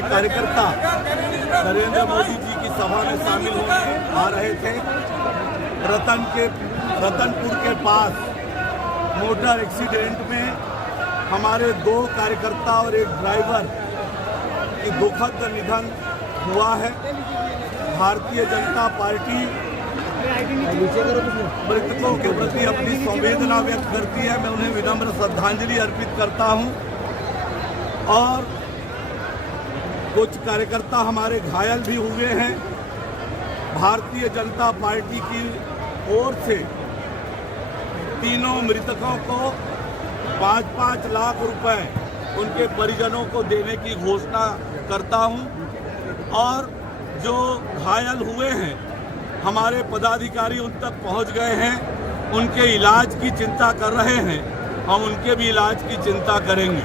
हमारे कार्यकर्ता नरेंद्र मोदी जी की सभा में शामिल होने आ रहे थे। रतनपुर के पास मोटर एक्सीडेंट में हमारे 2 कार्यकर्ता और एक ड्राइवर की दुखद निधन हुआ है। भारतीय जनता पार्टी मृतकों के प्रति अपनी संवेदना व्यक्त करती है। मैं उन्हें विनम्र श्रद्धांजलि अर्पित करता हूं। और कुछ कार्यकर्ता हमारे घायल भी हुए हैं। भारतीय जनता पार्टी की ओर से तीनों मृतकों को 5-5 लाख रुपए उनके परिजनों को देने की घोषणा करता हूं। और जो घायल हुए हैं हमारे पदाधिकारी उन तक पहुंच गए हैं, उनके इलाज की चिंता कर रहे हैं। हम उनके भी इलाज की चिंता करेंगे।